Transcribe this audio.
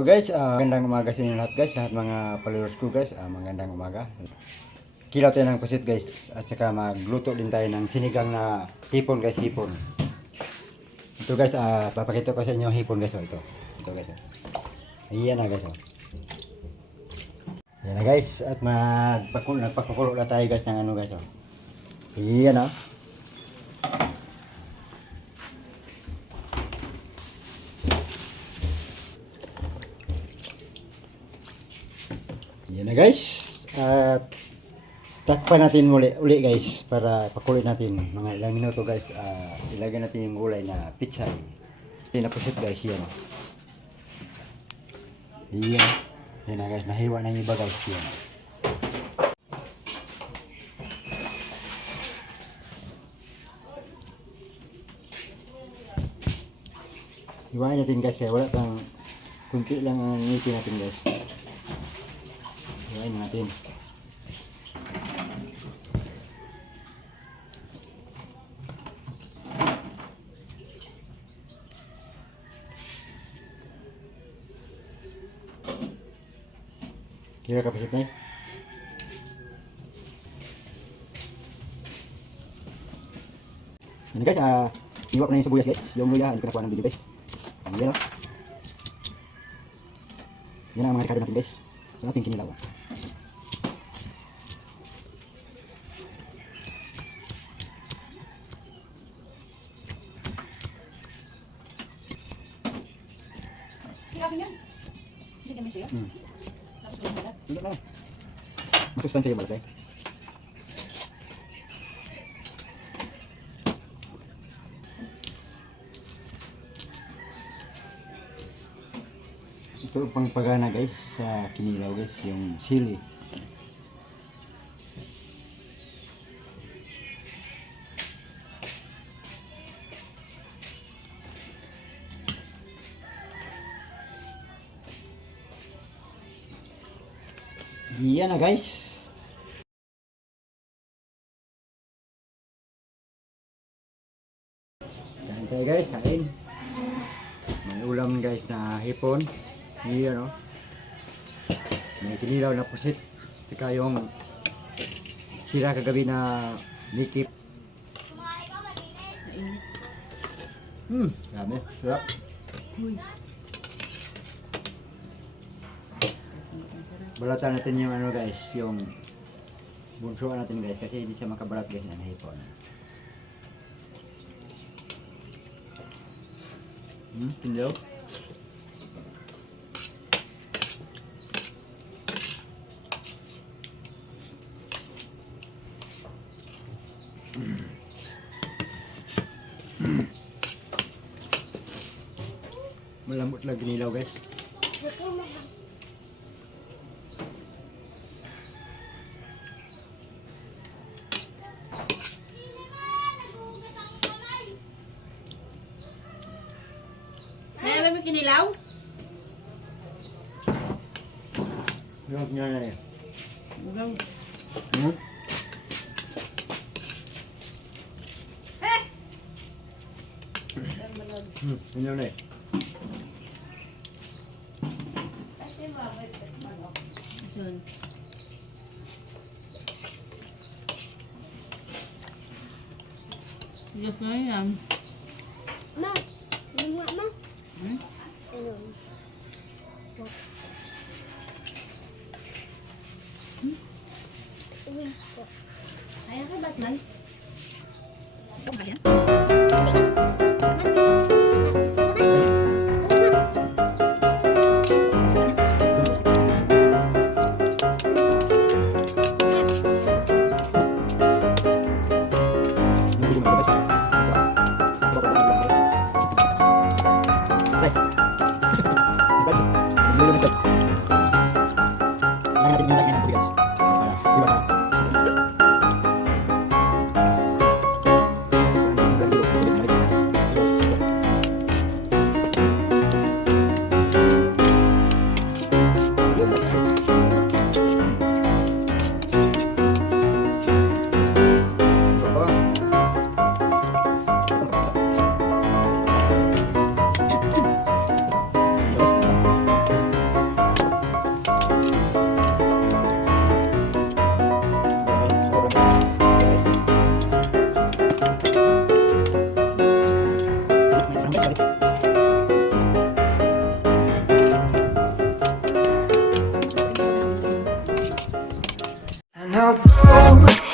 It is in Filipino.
So guys, ah, magandang umaga sa inyo lahat guys, lahat mga followers ko guys, ah, magandang umaga. Kilaw tayo ng pusit guys, at saka magluto din tayo ng sinigang na hipon guys, hipon. Ito guys, ah, papakita ko sa inyo hipon guys, oh, ito. Ito guys. Oh. Ayan na guys. Oh. Ayan na guys, at magpakulo, nagpakukulo na tayo guys ng ano guys. Oh. Ayan na. Yan na guys. At takpan natin muli, uli guys para pakuloy natin mga ilang minuto guys. Ah, ilagay natin yung gulay na pichay. Tinapusit guys yan. Yan. Yan na guys, nahiwa na yung iba guys yan. Iwain natin guys wala pang kunti lang ang ngipin natin guys. Iwain natin. Kira kapasit na eh. Yan guys, ah, iwa ko na yung sibuyas guys. Yung luya, hindi ko nakuha ng video guys. Yan o. Yan ang mga rekado natin guys. Sa ating kinilaw. Sinabi niyan. Hindi. Hmm. Tapos yung balat. Hindi na. Masustansya yung balat eh. Ito ang pangpagana guys sa kinilaw guys, yung sili. Yan na guys. Kain tayo guys, kain. May ulam guys na hipon. Yan o. May kinilaw na pusit. Saka yung sira kagabi na nikip. Hmm, dami. Sarap. Uy. Balatan natin yung ano guys, yung bunsuan natin guys kasi hindi siya makabalat guys ng hipon. Hmm, pindaw. Malambot lang ginilaw guys. với cái này lâu Được nhai này Được không? Ừ. Ừ, nhiều này Sơn. Giờ phải làm. Mẹ. 난 너무 가냐? now go.